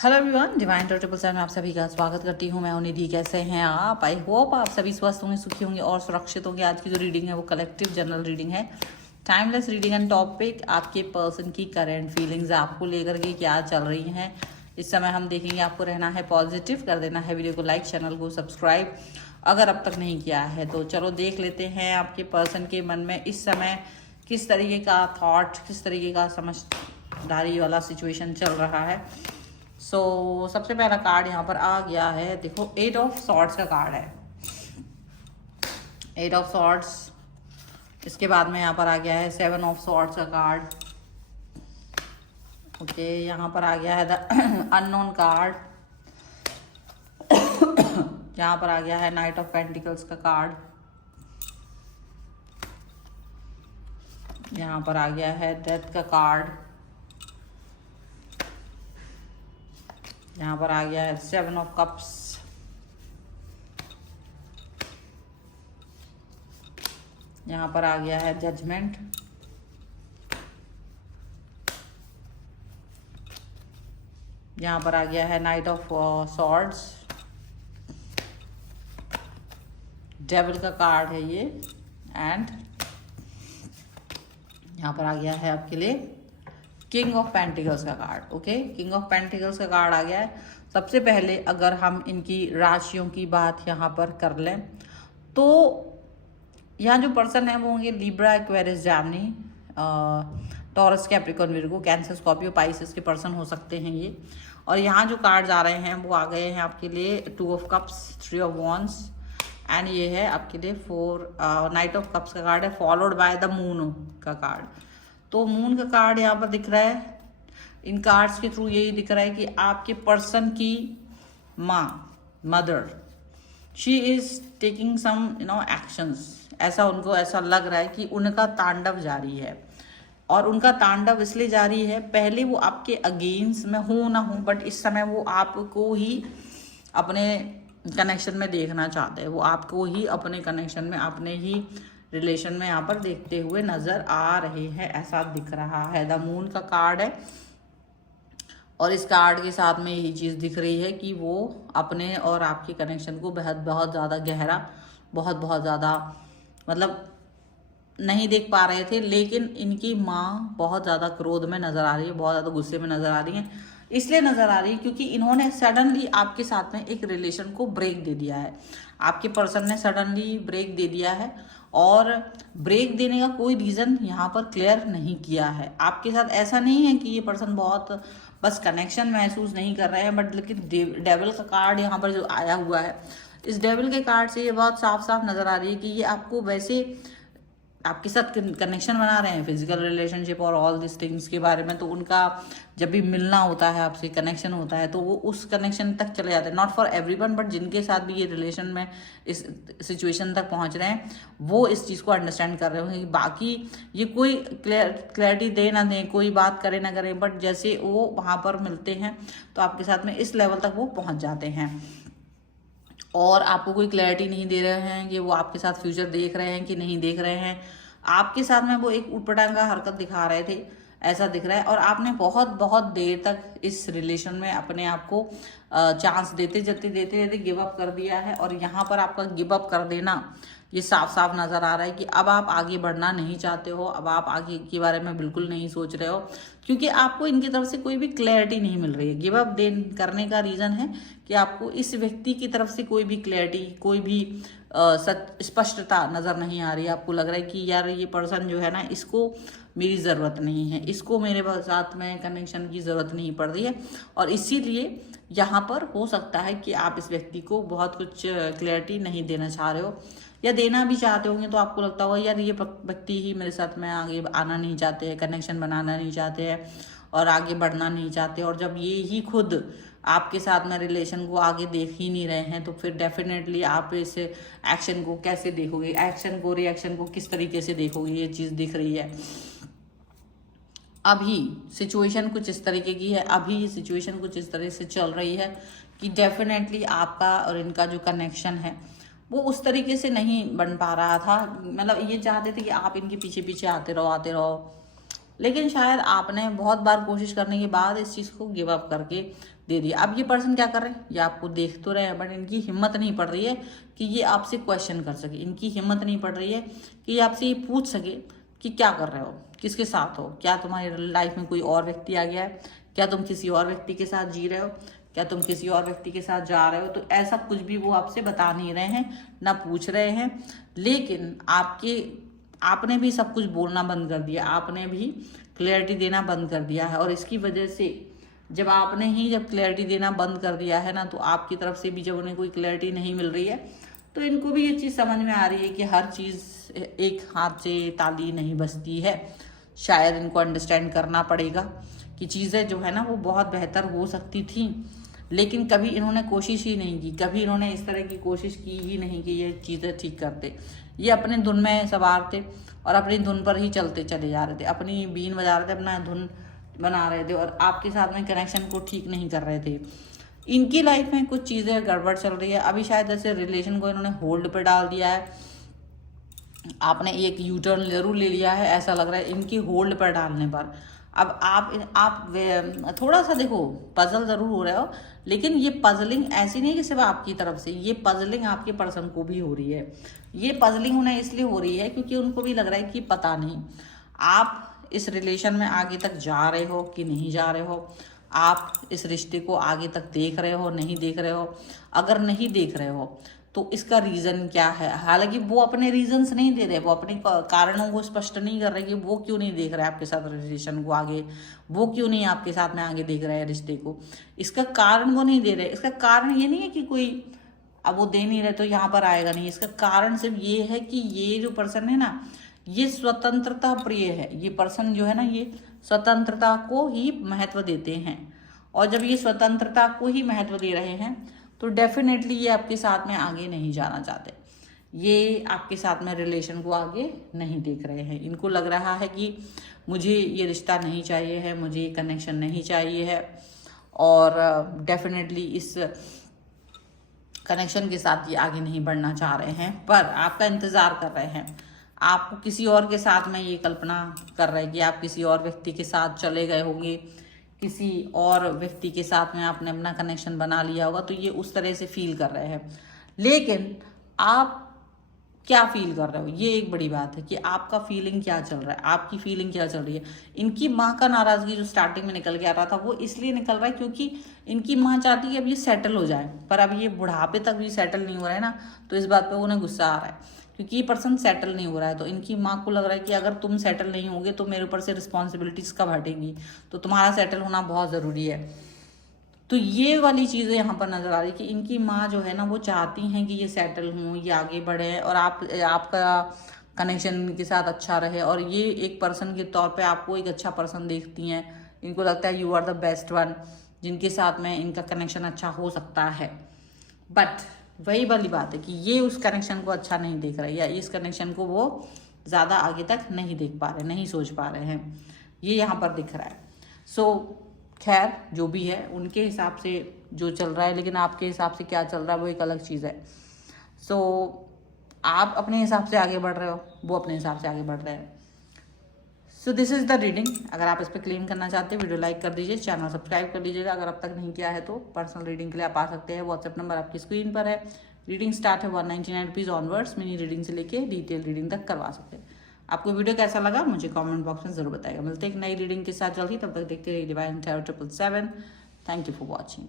Hello everyone, divine triple seven में आप सभी का स्वागत करती हूँ। मैं निधि। कैसे हैं आप? आई होप आप सभी स्वस्थ होंगे, सुखी होंगे और सुरक्षित होंगे। आज की जो रीडिंग है वो कलेक्टिव जनरल रीडिंग है, टाइमलेस रीडिंग एंड टॉपिक आपके पर्सन की करंट फीलिंग्स आपको लेकर के क्या चल रही हैं इस समय हम देखेंगे। आपको रहना है पॉजिटिव, कर देना है वीडियो को लाइक, चैनल को सब्सक्राइब अगर अब तक नहीं किया है तो। चलो देख लेते हैं आपके पर्सन के मन में इस समय किस तरीके का थॉट, किस तरीके का समझदारी वाला सिचुएशन चल रहा है। सबसे पहला कार्ड यहाँ पर आ गया है। देखो, 8 ऑफ सॉर्ड्स का कार्ड है। 8 ऑफ सॉर्ड्स, इसके बाद में यहाँ पर आ गया है 7 ऑफ सॉर्ड्स का कार्ड। ओके, यहाँ पर आ गया है द अननोन कार्ड। यहाँ पर आ गया है नाइट ऑफ पेंटिकल्स का कार्ड। यहाँ पर आ गया है डेथ का कार्ड। यहाँ पर आ गया है 7 ऑफ कप्स। यहाँ पर आ गया है जजमेंट। यहाँ पर आ गया है नाइट ऑफ सॉर्ड्स। डेविल का कार्ड है ये। एंड यहाँ पर आ गया है आपके लिए किंग ऑफ पेंटिकल्स का card. Okay, king of pentacles का कार्ड आ गया है। सबसे पहले अगर हम इनकी राशियों की बात यहाँ पर कर लें तो यहाँ जो पर्सन है वो होंगे Libra, Aquarius, Gemini, taurus, Capricorn, Virgo, cancer, Scorpio, Pisces के पर्सन हो सकते हैं ये। और यहाँ जो कार्ड्स आ रहे हैं वो आ गए हैं आपके लिए 2 of cups, 3 of wands and ये है आपके लिए 4 नाइट ऑफ कप्स का कार्ड है, फॉलोड बाय द मून का कार्ड। तो मून का कार्ड यहाँ पर दिख रहा है। इन कार्ड्स के थ्रू यही दिख रहा है कि आपके पर्सन की माँ, mother, she is taking some actions. उनको ऐसा लग रहा है कि उनका तांडव जारी है। और उनका तांडव इसलिए जारी है, पहले वो आपके अगेंस्ट में हो ना हो, बट इस समय वो आपको ही अपने कनेक्शन में देखना चाहते हैं। वो आपको ही अपने कनेक्शन में, अपने ही रिलेशन में यहाँ पर देखते हुए नजर आ रहे हैं, ऐसा दिख रहा है। द मून का कार्ड है और इस कार्ड के साथ में यही चीज़ दिख रही है कि वो अपने और आपके कनेक्शन को बहुत ज़्यादा गहरा, बहुत ज़्यादा मतलब नहीं देख पा रहे थे। लेकिन इनकी माँ बहुत ज़्यादा क्रोध में नज़र आ रही है, बहुत ज़्यादा गुस्से में नज़र आ रही है। इसलिए नज़र आ रही है क्योंकि इन्होंने सडनली आपके साथ में एक रिलेशन को ब्रेक दे दिया है। आपके पर्सन ने सडनली ब्रेक दे दिया है और ब्रेक देने का कोई रीज़न यहाँ पर क्लियर नहीं किया है। आपके साथ ऐसा नहीं है कि ये पर्सन बहुत बस कनेक्शन महसूस नहीं कर रहे हैं, बट लेकिन डेविल का कार्ड यहाँ पर जो आया हुआ है, इस डेविल के कार्ड से ये बहुत साफ साफ नज़र आ रही है कि ये आपको वैसे आपके साथ कनेक्शन बना रहे हैं, फिजिकल रिलेशनशिप और ऑल दिस थिंग्स के बारे में। तो उनका जब भी मिलना होता है, आपसे कनेक्शन होता है, तो वो उस कनेक्शन तक चले जाते हैं। नॉट फॉर एवरीवन, बट जिनके साथ भी ये रिलेशन में इस सिचुएशन तक पहुंच रहे हैं वो इस चीज़ को अंडरस्टैंड कर रहे होंगे। बाकी ये कोई क्लैरिटी दे ना दें, कोई बात करे ना करें, बट जैसे वो वहाँ पर मिलते हैं तो आपके साथ में इस लेवल तक वो पहुँच जाते हैं और आपको कोई क्लैरिटी नहीं दे रहे हैं कि वो आपके साथ फ्यूचर देख रहे हैं कि नहीं देख रहे हैं। आपके साथ में वो एक उटपटांग का हरकत दिखा रहे थे, ऐसा दिख रहा है। और आपने बहुत देर तक इस रिलेशन में अपने आप को चांस देते गिव अप कर दिया है। और यहाँ पर आपका गिव अप कर देना ये साफ साफ नज़र आ रहा है कि अब आप आगे बढ़ना नहीं चाहते हो, अब आप आगे के बारे में बिल्कुल नहीं सोच रहे हो, क्योंकि आपको इनकी तरफ से कोई भी क्लैरिटी नहीं मिल रही है। गिव अप करने का रीज़न है कि आपको इस व्यक्ति की तरफ से कोई भी क्लैरिटी, कोई भी स्पष्टता नज़र नहीं आ रही है। आपको लग रहा है कि यार ये पर्सन जो है ना, इसको मेरी ज़रूरत नहीं है, इसको मेरे साथ में कनेक्शन की ज़रूरत नहीं पड़ रही है। और इसीलिए यहाँ पर हो सकता है कि आप इस व्यक्ति को बहुत कुछ क्लैरिटी नहीं देना चाह रहे हो, या देना भी चाहते होंगे तो आपको लगता होगा यार ये व्यक्ति ही मेरे साथ में आगे आना नहीं चाहते हैं, कनेक्शन बनाना नहीं चाहते हैं और आगे बढ़ना नहीं चाहते। और जब ये ही खुद आपके साथ में रिलेशन को आगे देख ही नहीं रहे हैं तो फिर डेफिनेटली आप इस एक्शन को कैसे देखोगे, एक्शन को, रिएक्शन को किस तरीके से देखोगे, ये चीज़ दिख रही है। अभी सिचुएशन कुछ इस तरीके की है, अभी सिचुएशन कुछ इस तरह से चल रही है कि डेफिनेटली आपका और इनका जो कनेक्शन है वो उस तरीके से नहीं बन पा रहा था। मतलब ये चाहते थे कि आप इनके पीछे पीछे आते रहो, लेकिन शायद आपने बहुत बार कोशिश करने के बाद इस चीज़ को गिव अप करके दे दिया। अब ये पर्सन क्या कर रहे हैं, ये आपको देख तो रहे हैं, बट इनकी हिम्मत नहीं पड़ रही है कि ये आपसे क्वेश्चन कर सके, इनकी हिम्मत नहीं पड़ रही है कि ये आपसे ये पूछ सके कि क्या कर रहे हो, किसके साथ हो, क्या तुम्हारी लाइफ में कोई और व्यक्ति आ गया है, क्या तुम किसी और व्यक्ति के साथ जी रहे हो, क्या तुम किसी और व्यक्ति के साथ जा रहे हो। तो ऐसा कुछ भी वो आपसे बता नहीं रहे हैं, ना पूछ रहे हैं। लेकिन आपने भी सब कुछ बोलना बंद कर दिया, आपने भी क्लैरिटी देना बंद कर दिया है। और इसकी वजह से जब क्लैरिटी देना बंद कर दिया है ना, तो आपकी तरफ से भी जब उन्हें कोई क्लैरिटी नहीं मिल रही है, तो इनको भी ये चीज़ समझ में आ रही है कि हर चीज़ एक हाथ से ताली नहीं बजती है। शायद इनको अंडरस्टैंड करना पड़ेगा कि चीज़ें जो है ना वो बहुत बेहतर हो सकती थी, लेकिन कभी इन्होंने कोशिश ही नहीं की, कभी इन्होंने इस तरह की कोशिश की ही नहीं कि ये चीज़ें ठीक करते। ये अपने धुन में सवार थे और अपनी धुन पर ही चलते चले जा रहे थे, अपनी बीन बजा रहे थे, अपना धुन बना रहे थे और आपके साथ में कनेक्शन को ठीक नहीं कर रहे थे। इनकी लाइफ में कुछ चीज़ें गड़बड़ चल रही है। अभी शायद जैसे रिलेशन को इन्होंने होल्ड पे डाल दिया है, आपने एक यू टर्न जरूर ले लिया है, ऐसा लग रहा है इनकी होल्ड पर डालने पर। अब आप थोड़ा सा देखो पजल जरूर हो रहे हो, लेकिन ये पजलिंग ऐसी नहीं कि सिर्फ आपकी तरफ से, ये पजलिंग आपके पर्सन को भी हो रही है। ये पजलिंग उन्हें इसलिए हो रही है क्योंकि उनको भी लग रहा है कि पता नहीं आप इस रिलेशन में आगे तक जा रहे हो कि नहीं जा रहे हो, आप इस रिश्ते को आगे तक देख रहे हो नहीं देख रहे हो। अगर नहीं देख रहे हो तो इसका रीज़न क्या है। हालांकि वो अपने रीजंस नहीं दे रहे, वो अपने कारणों को स्पष्ट नहीं कर रहे कि वो क्यों नहीं देख रहे आपके साथ रिलेशन को आगे, वो क्यों नहीं आपके साथ में आगे देख रहे हैं रिश्ते को। इसका कारण वो नहीं दे रहे। इसका कारण ये नहीं है कि कोई अब वो दे नहीं रहे तो यहाँ पर आएगा नहीं। इसका कारण सिर्फ ये है कि ये जो पर्सन है ना, ये स्वतंत्रता प्रिय है। ये पर्सन जो है ना, ये स्वतंत्रता को ही महत्व देते हैं। और जब ये स्वतंत्रता को ही महत्व दे रहे हैं तो डेफिनेटली ये आपके साथ में आगे नहीं जाना चाहते। ये आपके साथ में रिलेशन को आगे नहीं देख रहे हैं। इनको लग रहा है कि मुझे ये रिश्ता नहीं चाहिए है, मुझे ये कनेक्शन नहीं चाहिए है, और डेफिनेटली इस कनेक्शन के साथ ये आगे नहीं बढ़ना चाह रहे हैं, पर आपका इंतज़ार कर रहे हैं। आपको किसी और के साथ में ये कल्पना कर रहे हैं कि आप किसी और व्यक्ति के साथ चले गए होंगे, किसी और व्यक्ति के साथ में आपने अपना कनेक्शन बना लिया होगा, तो ये उस तरह से फील कर रहे हैं। लेकिन आप क्या फील कर रहे हो, ये एक बड़ी बात है कि आपका फीलिंग क्या चल रहा है, आपकी फीलिंग क्या चल रही है। इनकी माँ का नाराज़गी जो स्टार्टिंग में निकल के आ रहा था, वो इसलिए निकल रहा है क्योंकि इनकी माँ चाहती है अब ये सेटल हो जाए, पर अब ये बुढ़ापे तक भी सेटल नहीं हो रहा है ना, तो इस बात पे उन्हें गुस्सा आ रहा है क्योंकि ये पर्सन सेटल नहीं हो रहा है। तो इनकी माँ को लग रहा है कि अगर तुम सेटल नहीं होगे तो मेरे ऊपर से रिस्पॉन्सिबिलिटीज़ कब हटेंगी, तो तुम्हारा सेटल होना बहुत ज़रूरी है। तो ये वाली चीज़ें यहाँ पर नज़र आ रही कि इनकी माँ जो है ना, वो चाहती हैं कि ये सेटल हों, ये आगे बढ़े और आपका कनेक्शन के साथ अच्छा रहे, और ये एक पर्सन के तौर पे आपको एक अच्छा पर्सन देखती हैं। इनको लगता है you are the best one, जिनके साथ में इनका कनेक्शन अच्छा हो सकता है। बट वही वाली बात है कि ये उस कनेक्शन को अच्छा नहीं देख रहे, या इस कनेक्शन को वो ज़्यादा आगे तक नहीं देख पा रहे, नहीं सोच पा रहे हैं, ये यहाँ पर दिख रहा है। सो खैर जो भी है उनके हिसाब से जो चल रहा है, लेकिन आपके हिसाब से क्या चल रहा है वो एक अलग चीज़ है। सो आप अपने हिसाब से आगे बढ़ रहे हो, वो अपने हिसाब से आगे बढ़ रहे हैं। So this is the reading. अगर आप इस पर क्लेम करना चाहते हैं, वीडियो लाइक कर दीजिए, चैनल सब्सक्राइब कर लीजिएगा। अगर अब तक नहीं किया है तो पर्सनल रीडिंग के लिए आप आ सकते हैं, व्हाट्सएप नंबर आपकी स्क्रीन पर है। रीडिंग स्टार्ट है 199 रुपीज़ ऑनवर्ड्स। मिनी रीडिंग से लेके डिटेल रीडिंग तक करवा सकते हैं। आपको वीडियो कैसा लगा मुझे कमेंट बॉक्स में जरूर बताएगा। मिलते हैं एक नई रीडिंग के साथ जल्दी, तब तक देखते रहिए divine tarot 777। Thank you for watching.